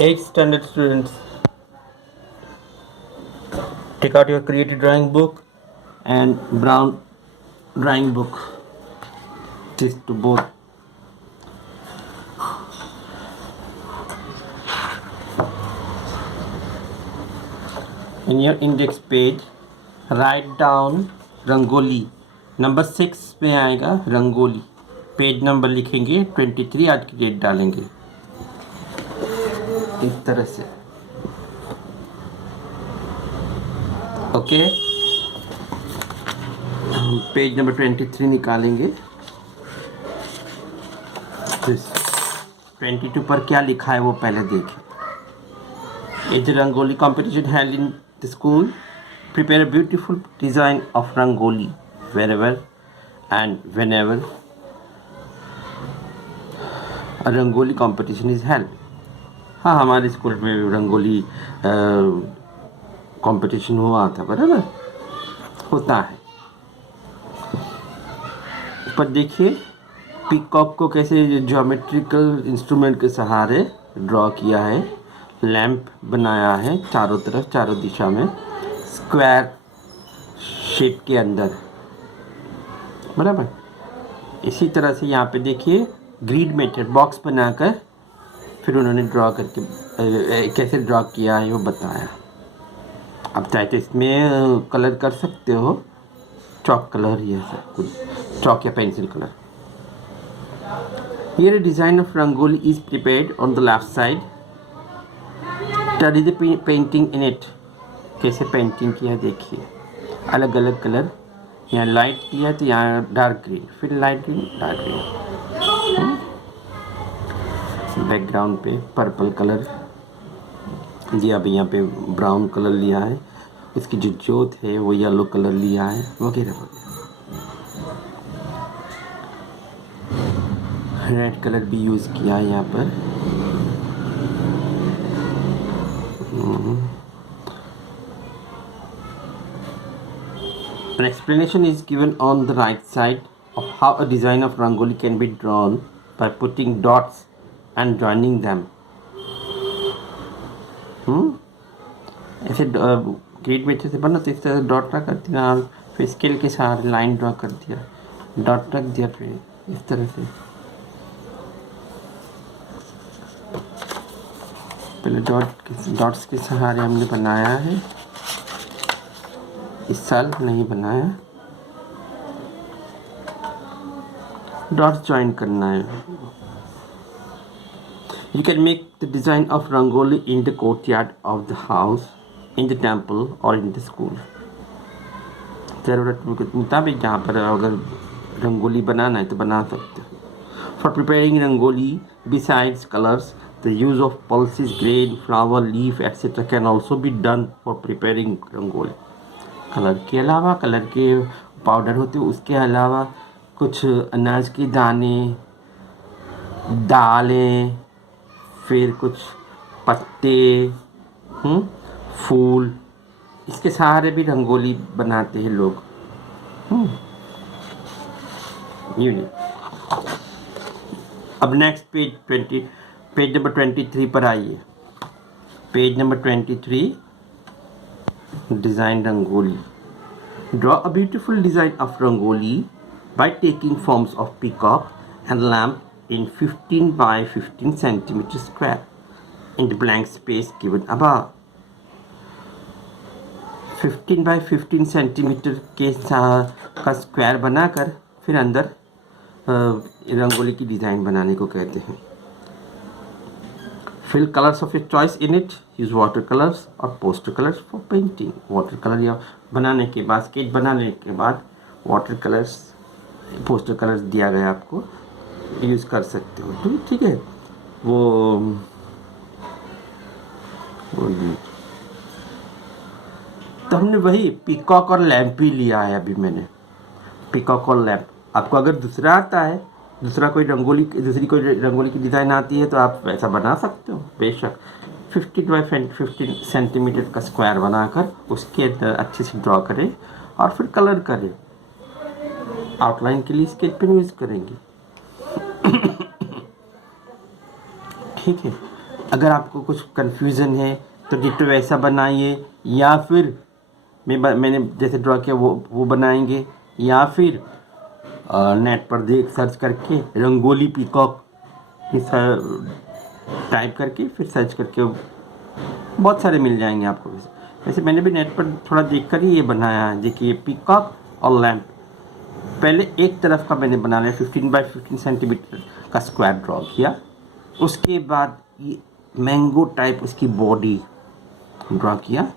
8th standard students, take out your creative drawing book and brown drawing book. This to both. In your index page, write down rangoli. Number 6 में आएगा rangoli. Page number लिखेंगे 23, आज की date डालेंगे इस तरह से. ओके, हम पेज नंबर 23 निकालेंगे. 22 पर क्या लिखा है वो पहले देखें. Is the Rangoli competition held in the school? Prepare a beautiful design of Rangoli wherever and whenever a Rangoli competition is held. हाँ, हमारे स्कूल में रंगोली कंपटीशन हुआ था, बराबर होता है. पर देखिए पीकॉक को कैसे ज्योमेट्रिकल इंस्ट्रूमेंट के सहारे ड्रॉ किया है. लैंप बनाया है चारों तरफ, चारों दिशा में स्क्वायर शेप के अंदर, बराबर. इसी तरह से यहाँ पे देखिए ग्रिड मेथड बॉक्स बनाकर फिर उन्होंने ड्रॉ करके कैसे ड्रॉ किया है वो बताया. अब चाहे तो इसमें कलर कर सकते हो, चॉक कलर, ये सब कुछ चॉक या pencil colour. Here a design of Rangoli is prepared on the left side. Study the painting in it. कैसे पेंटिंग किया देखिए. अलग अलग कलर, यहाँ लाइट किया तो यहाँ डार्क ग्रीन, फिर light green, dark green. Background पे पर्पल कलर दिया, अभी यहाँ पे ब्राउन कलर लिया है, उसकी जो जोत है वो येलो कलर लिया है, वगैरह वगैरह. रेड कलर भी यूज़ किया है यहाँ पर. An explanation is given on the right side of how a design of Rangoli can be drawn by putting dots and joining them. ऐसे ग्रिड मेथड से बना तो इस तरह डॉट ड्रा कर दिया और फिर स्केल के सहारे लाइन ड्रा कर दिया, डॉट रख दिया, फिर इस तरह से. पहले डॉट्स के सहारे हमने बनाया है, इस साल नहीं बनाया. डॉट्स ज्वाइन करना है. You can make the design of Rangoli in the courtyard of the house, in the temple or in the school. ज़रूरत के मुताबिक जहाँ पर अगर रंगोली बनाना है तो बना सकते हो. For preparing Rangoli, besides colors, the use of pulses, grain, flower, leaf, etc. can also be done for preparing Rangoli. Colour के अलावा, कलर के पाउडर होते हैं, उसके अलावा कुछ अनाज के दाने, दालें, फिर कुछ पत्ते, फूल, इसके सहारे भी रंगोली बनाते हैं लोग. यूनिक. अब नेक्स्ट पेज नंबर 23 पर आइए. Page number 23, design rangoli. Draw a beautiful design of rangoli by taking forms of peacock and lamp in 15 by 15 centimeter square in the blank space given above. 15 by 15 centimetre का square बनाकर फिर अंदर रंगोली की design बनाने को कहते हैं. Fill colors of your choice in it. Use watercolors or poster colors for painting. Water colour या बनाने के बाद, स्केच बनाने के बाद वाटर कलर्स, पोस्टर कलर्स दिया गया आपको, यूज़ कर सकते हो. तो ठीक है. वो तो हमने वही पीकॉक और लैंप भी लिया है अभी मैंने. पीकॉक और लैंप. आपको अगर दूसरा आता है, दूसरी कोई रंगोली की डिज़ाइन आती है तो आप वैसा बना सकते हो बेशक. 15 बाई 15 सेंटीमीटर का स्क्वायर बनाकर उसके अंदर अच्छे से ड्रॉ करें और फिर कलर करें. आउटलाइन के लिए स्केच पेन यूज़ करेंगे. ठीक है. अगर आपको कुछ कन्फ्यूज़न है तो डिट्टो वैसा बनाइए, या फिर मैंने जैसे ड्रॉ किया वो बनाएंगे, या फिर नेट पर देख सर्च करके रंगोली पीकॉक टाइप करके फिर सर्च करके बहुत सारे मिल जाएंगे आपको। वैसे मैंने भी नेट पर थोड़ा देख कर ही ये बनाया है। देखिए पीकॉक और लैम्प। पहले एक तरफ का मैंने बना लिया 15 बाई 15 सेंटीमीटर का स्क्वायर ड्रॉ किया। उसके बाद ये मैंगो टाइप उसकी बॉडी ड्रॉ किया।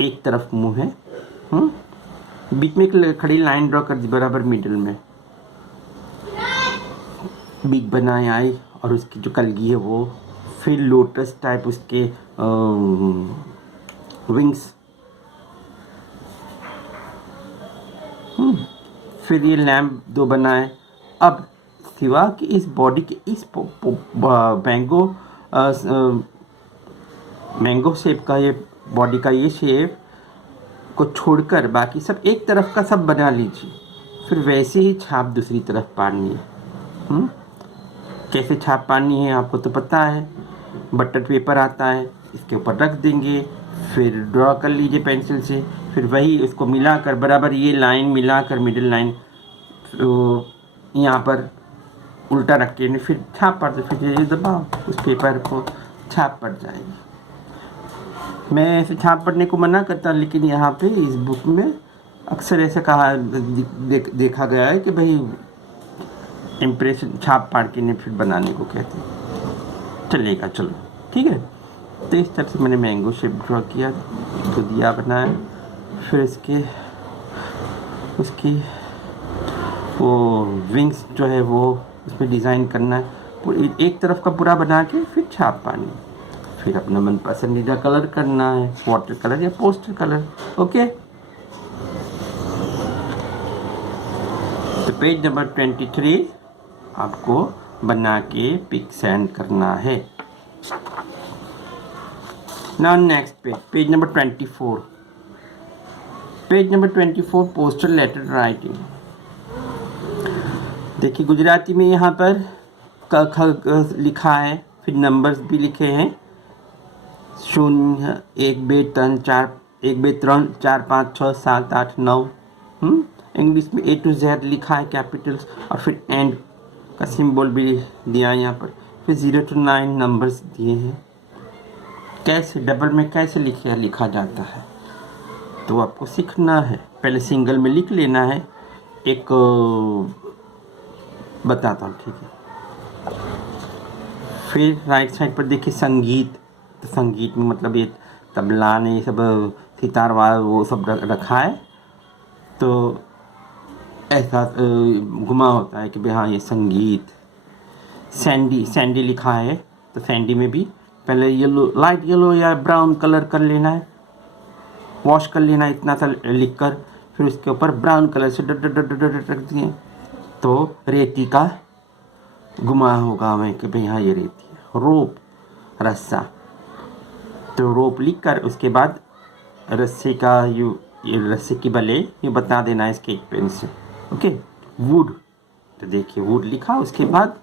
एक तरफ मुंह है, बीच में एक खड़ी लाइन ड्रॉ कर दी बराबर मिडिल में, बिग बनाए आई और उसकी जो कलगी है वो, फिर लोटस टाइप उसके विंग्स, फिर ये लैम्प 2 बनाए। अब सिवा कि इस बॉडी के इस मैंगो शेप का ये बॉडी का ये शेप को छोड़कर बाकी सब एक तरफ का सब बना लीजिए। फिर वैसे ही छाप दूसरी तरफ पानी है। कैसे छाप पानी है आपको तो पता है, बटर पेपर आता है, इसके ऊपर रख देंगे, फिर ड्रॉ कर लीजिए पेंसिल से, फिर वही उसको मिलाकर बराबर ये लाइन मिलाकर मिडिल लाइन यहाँ पर उल्टा रख के फिर छाप पड़, फिर ये दबाओ उस पेपर को, छाप पड़ जाएगी। मैं ऐसे छाप पड़ने को मना करता, लेकिन यहाँ पे इस बुक में अक्सर ऐसे कहा देखा गया है कि भाई इम्प्रेशन छाप पाड़ के फिर बनाने को कहते हैं। चलेगा, चलो ठीक है। तो इस तरह से मैंने मैंगो शेप ड्रॉ किया, तो दिया बनाया, फिर उसकी वो विंग्स जो है वो उसमें डिज़ाइन करना है। एक तरफ का पूरा बना के फिर छाप पानी, फिर अपना मन पसंदीदा कलर करना है, वाटर कलर या पोस्टर कलर। ओके, तो पेज नंबर 23 आपको बना के पिक सेंड करना है। Now next page number 24। Page number 24 poster letter writing. देखिए गुजराती में यहाँ पर क ख लिखा है, फिर नंबर्स भी लिखे हैं 0 1 2 3 4 1 2 3 4 5 6 7 8 9। इंग्लिश में A to Z लिखा है कैपिटल्स, और फिर एंड का सिंबल भी दिया है यहाँ पर, फिर 0 to 9 नंबर्स दिए हैं। कैसे डबल में कैसे लिखा जाता है तो आपको सीखना है। पहले सिंगल में लिख लेना है, एक बताता हूँ, ठीक है। फिर राइट साइड पर देखिए संगीत, तो संगीत में मतलब ये तबला ने सब सितार वाला वो सब रखा है, तो ऐसा घुमा होता है कि भाई हाँ ये संगीत। सैंडी लिखा है, तो सैंडी में भी पहले येलो, लाइट येलो या ब्राउन कलर कर लेना है, वॉश कर लेना है इतना सा लिख कर, फिर उसके ऊपर ब्राउन कलर से रख दिए, तो रेती का घुमा होगा हमें कि भाई हाँ ये रेती है। रोप रस्सा, तो रोप लिख कर उसके बाद रस्से का ये रस्से की बले ये बता देना है स्केच पेन से। ओके, वुड, तो देखिए वुड लिखा, उसके बाद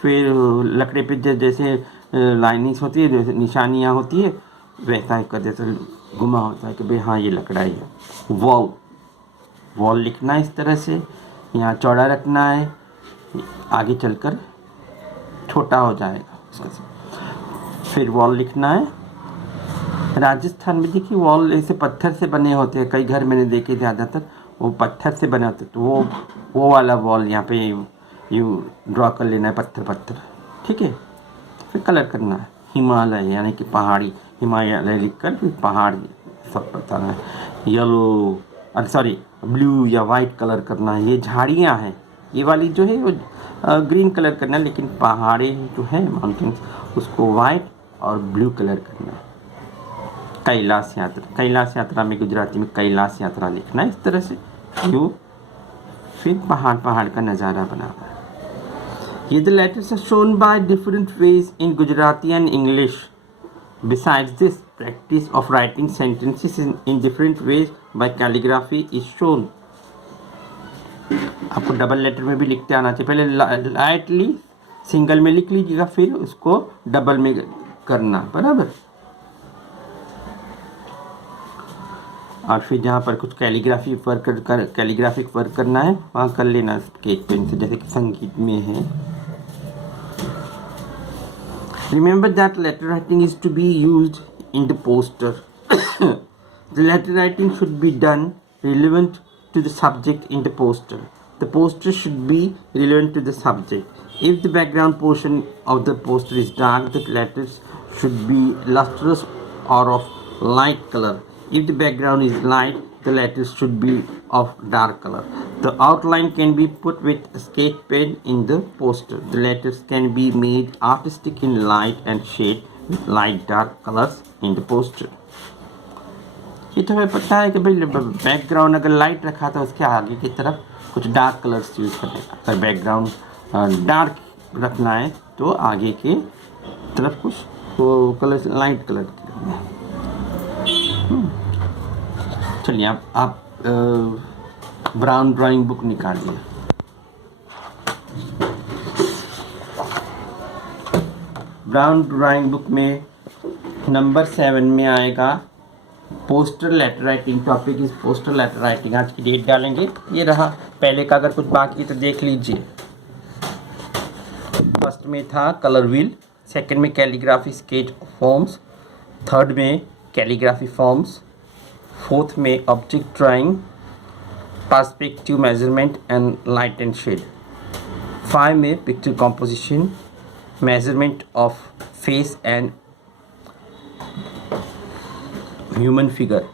फिर लकड़े पे जैसे लाइनिंग्स होती है, निशानियाँ होती है, वैसा कर जैसे घुमा होता है कि भाई हाँ ये लकड़ाई है। वॉल लिखना है इस तरह से, यहाँ चौड़ा रखना है, आगे चलकर छोटा हो जाएगा उसका। फिर वॉल लिखना है। राजस्थान में देखिए वॉल ऐसे पत्थर से बने होते हैं, कई घर मैंने देखे ज़्यादातर वो पत्थर से बने होते, तो वो वाला वॉल यहाँ पे यूँ ड्रॉ कर लेना है, पत्थर, ठीक है। फिर कलर करना है, हिमालय यानी कि पहाड़ी, हिमालय लिख कर फिर पहाड़ सब बताना है। येलो ब्लू या वाइट कलर करना है। ये झाड़ियाँ हैं, ये वाली जो है वो ग्रीन कलर करना है, लेकिन पहाड़ी जो है माउंटेन्स उसको वाइट और ब्लू कलर करना है। कैलाश यात्रा में गुजराती में कैलाश यात्रा लिखना है इस तरह से, क्यों, फिर पहाड़ का नज़ारा बनाना है। ये the letters are shown by different ways in Gujarati and English. Besides this, practice of writing sentences in different ways by calligraphy is shown. आपको डबल लेटर में भी लिखते आना चाहिए। पहले लाइटली सिंगल में लिख लीजिएगा, फिर उसको डबल में करना, बराबर। और फिर जहाँ पर कुछ कैलीग्राफिक वर्क करना है वहाँ कर लेना स्केच पेन से, जैसे कि संगीत में है। Remember that letter writing is to be used in the poster. The letter writing should be done relevant to the subject in the poster. The poster should be relevant to the subject. If the background portion of the poster is dark, the letters should be lustrous or of light color. If the background is light, the letters should be of dark color. The outline can be put with a sketch pen in the poster. The letters can be made artistic in light and shade with light dark colors in the poster. ये तो हमें पता है कि भाई background अगर light रखा तो उसके आगे की तरफ कुछ डार्क कलर्स यूज़ करेगा। अगर बैकग्राउंड डार्क रखना है तो आगे के तरफ कुछ वो कलर्स लाइट कलर के रखना है। चलिए आप ब्राउन ड्राइंग बुक निकालिए। ब्राउन ड्राइंग बुक में नंबर 7 में आएगा poster letter writing. Topic is poster letter writing. आज की डेट डालेंगे, ये रहा। पहले का अगर कुछ बाकी तो देख लीजिए। फर्स्ट में था कलर व्हील, सेकंड में कैलीग्राफी स्केच फॉर्म्स, थर्ड में कैलीग्राफी फॉर्म्स, फोर्थ में object drawing, perspective measurement and light and shade, 5 में picture composition, measurement of face and human figure,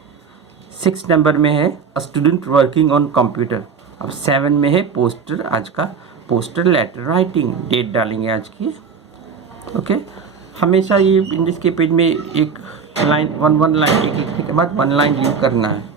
6 number में है a student working on computer. अब 7 में है poster, आज का पोस्टर लेटर राइटिंग। डेट डालेंगे आज की। ओके, हमेशा ये इंग्लिश के पेज में एक लाइन वन लाइन एक लिखने के बाद 1 लाइन लीव करना है।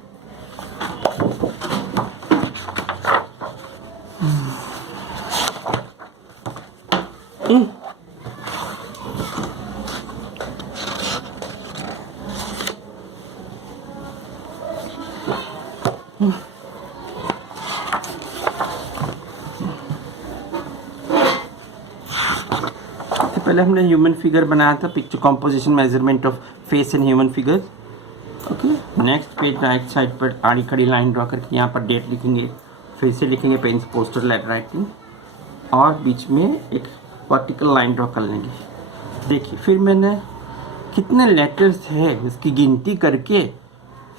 पहले हमने ह्यूमन फिगर बनाया था, picture composition, measurement of face and human figure. Okay, next page right side पर आड़ी खड़ी लाइन ड्रॉ करके यहाँ पर डेट लिखेंगे, फिर से लिखेंगे पेन पोस्टर लेटर राइटिंग, और बीच में एक वर्टिकल लाइन ड्रॉ कर लेंगे। देखिए फिर मैंने कितने लेटर्स है उसकी गिनती करके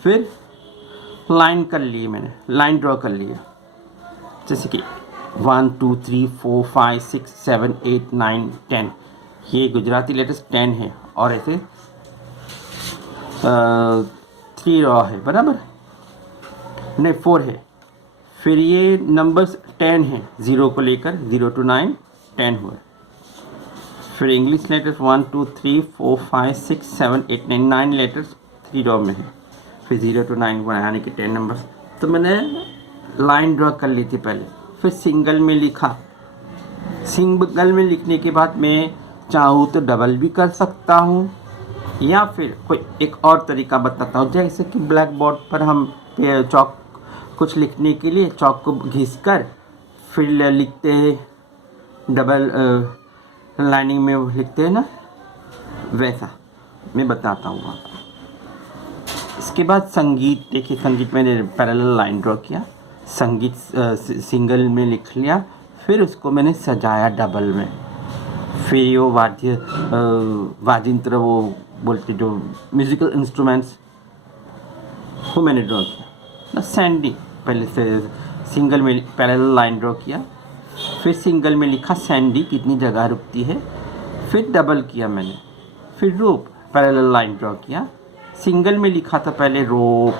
फिर लाइन कर लिए, मैंने लाइन ड्रॉ कर लिया। जैसे कि 1 2 3 4 5 6 7 8 9 10, ये गुजराती लेटर्स 10 है, और ऐसे 3 रॉ है, बराबर नहीं 4 है। फिर ये नंबर्स 10 है, 0 को लेकर 0 to 9 10 हुए। फिर इंग्लिश लेटर्स 1 2 3 4 5 6 7 8 9 लेटर्स 3 रॉ में है। फिर 0 to 9 बनाने के 10 नंबर्स। तो मैंने लाइन ड्रॉ कर ली थी पहले, फिर सिंगल में लिखा। सिंगल में लिखने के बाद मैं चाहूँ तो डबल भी कर सकता हूँ, या फिर कोई एक और तरीका बताता हूँ। जैसे कि ब्लैक बोर्ड पर हम चौक कुछ लिखने के लिए चौक को घिसकर फिर लिखते हैं, डबल लाइनिंग में लिखते हैं ना, वैसा मैं बताता हूँ आपको। इसके बाद संगीत, देखिए संगीत मैंने पैरेलल लाइन ड्रॉ किया, संगीत सिंगल में लिख लिया, फिर उसको मैंने सजाया डबल में। फिर यो वाद्यंत्र वो बोलते जो म्यूज़िकल इंस्ट्रूमेंट्स, वो मैंने ड्रॉ किया ना। सैंडी पहले से सिंगल में पैरेलल लाइन ड्रॉ किया, फिर सिंगल में लिखा सैंडी कितनी जगह रुकती है, फिर डबल किया मैंने, फिर रोप पैरेलल लाइन ड्रॉ किया। सिंगल में लिखा था पहले रोप,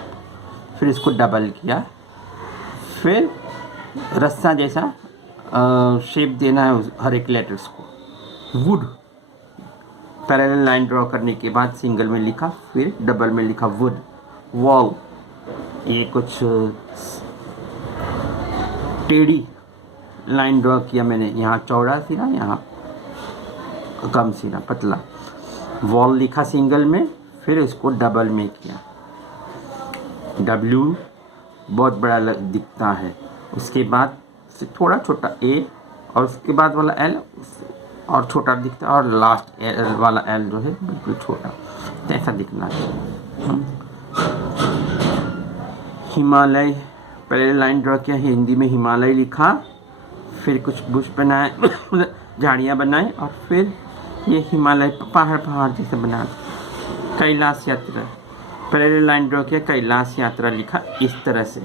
फिर इसको डबल किया, फिर रस्सा जैसा शेप देना है हर एक लेटर्स को। वुड पैरेलल लाइन ड्रॉ करने के बाद सिंगल में लिखा, फिर डबल में लिखा वुड। वॉल, ये कुछ टेढ़ी लाइन ड्रॉ किया मैंने, यहाँ चौड़ा सिरा, यहाँ कम सिरा पतला। वॉल लिखा सिंगल में, फिर इसको डबल में किया। डब्ल्यू बहुत बड़ा दिखता है, उसके बाद से थोड़ा छोटा ए, और उसके बाद वाला एल और छोटा दिखता है, और लास्ट एल वाला एल जो है बिल्कुल छोटा, तो ऐसा दिखना चाहिए। हिमालय, पहले लाइन ड्रॉ किया, हिंदी में हिमालय लिखा, फिर कुछ बुश बनाए झाड़ियाँ बनाए, और फिर ये हिमालय पहाड़ जैसे बना। कैलाश यात्रा, पहले लाइन ड्रॉ किया, कैलाश यात्रा लिखा इस तरह से,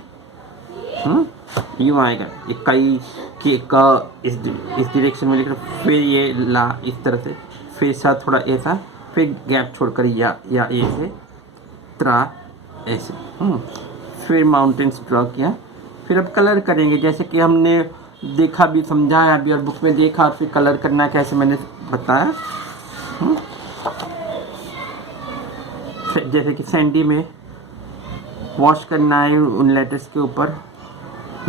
यूँ आएगा। ये कई के क इस डायरेक्शन में लिख, फिर ये ला इस तरह से, फिर सा थोड़ा ऐसा, फिर गैप छोड़कर या ऐसे, त्रा ऐसे, फिर माउंटेन्स ड्रॉ किया। फिर अब कलर करेंगे, जैसे कि हमने देखा भी, समझाया भी, और बुक में देखा, और फिर कलर करना कैसे मैंने बताया। जैसे कि सैंडी में वॉश करना है उन लेटर्स के ऊपर,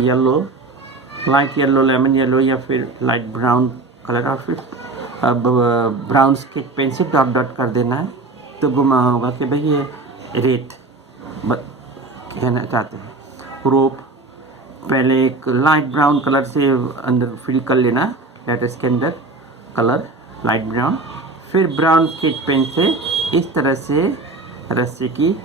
yellow, light yellow, lemon yellow, या फिर लाइट ब्राउन कलर, और फिर अब ब्राउन स्केच पेन से डॉट डॉट कर देना है। तो गुमा होगा कि भाई ये रेत कहना चाहते हैं। रोप, पहले एक लाइट ब्राउन कलर से अंदर फिल कर लेना लेटर्स के अंदर, कलर लाइट ब्राउन, फिर ब्राउन स्केच पेन से इस तरह से रस्से की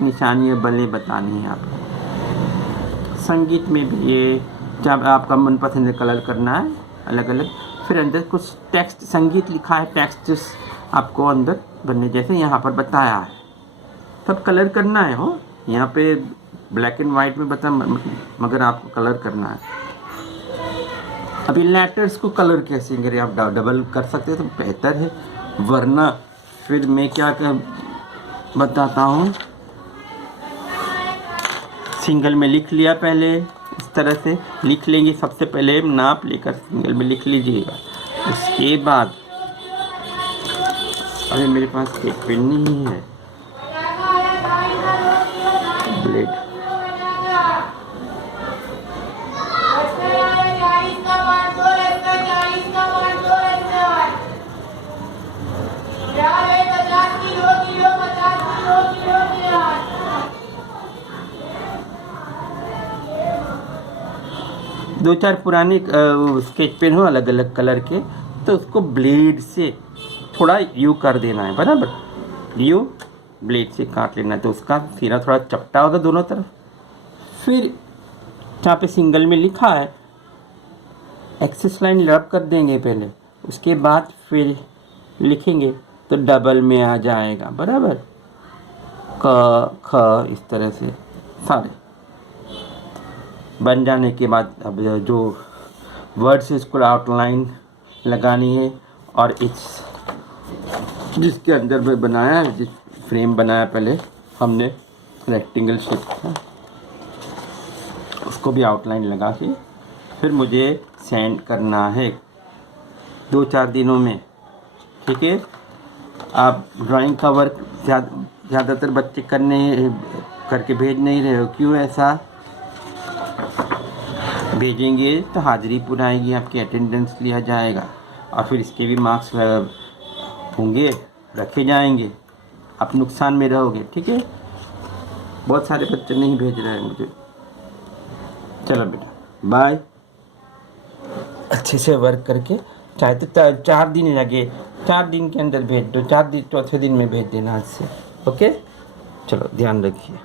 निशानी बने बतानी है आपको। संगीत में भी ये जब आपका मनपसंद कलर करना है अलग अलग, फिर अंदर कुछ टेक्स्ट, संगीत लिखा है, टेक्स्ट आपको अंदर बनने जैसे यहाँ पर बताया है, तब कलर करना है। हो यहाँ पे ब्लैक एंड वाइट में बता, मगर आपको कलर करना है। अभी लेटर्स को कलर कैसे करें, आप डबल कर सकते हैं तो बेहतर है, वरना फिर मैं क्या बताता हूँ। सिंगल में लिख लिया, पहले इस तरह से लिख लेंगे, सबसे पहले नाप लेकर सिंगल में लिख लीजिएगा। उसके बाद अरे मेरे पास एक पेन नहीं है, ब्लेड, दो चार पुराने स्केच पेन हो अलग अलग कलर के, तो उसको ब्लेड से थोड़ा यू कर देना है, बराबर, यू ब्लेड से काट लेना है, तो उसका सिरा थोड़ा चपटा होगा दोनों तरफ। फिर जहाँ पे सिंगल में लिखा है एक्सेस लाइन रब कर देंगे पहले, उसके बाद फिर लिखेंगे तो डबल में आ जाएगा, बराबर, क ख इस तरह से सारे बन जाने के बाद अब जो वर्ड से इसको आउटलाइन लगानी है, और इस जिसके अंदर में बनाया है, जिस फ्रेम बनाया पहले हमने रेक्टेंगल शेप का, उसको भी आउटलाइन लगा के फिर मुझे सेंड करना है 2-4 दिनों में, ठीक है। आप ड्राइंग का वर्क ज़्यादातर बच्चे करके भेज नहीं रहे हो, क्यों ऐसा? भेजेंगे तो हाज़िरी पुराएगी, आपकी अटेंडेंस लिया जाएगा, और फिर इसके भी मार्क्स होंगे, रखे जाएंगे, आप नुकसान में रहोगे, ठीक है। बहुत सारे बच्चे नहीं भेज रहे हैं मुझे। चलो बेटा, बाय। अच्छे से वर्क करके, चाहे तो 4 दिन लगे, 4 दिन के अंदर भेज दो, 4 दिन, चौथे दिन में भेज देना आज से, ओके। चलो ध्यान रखिए।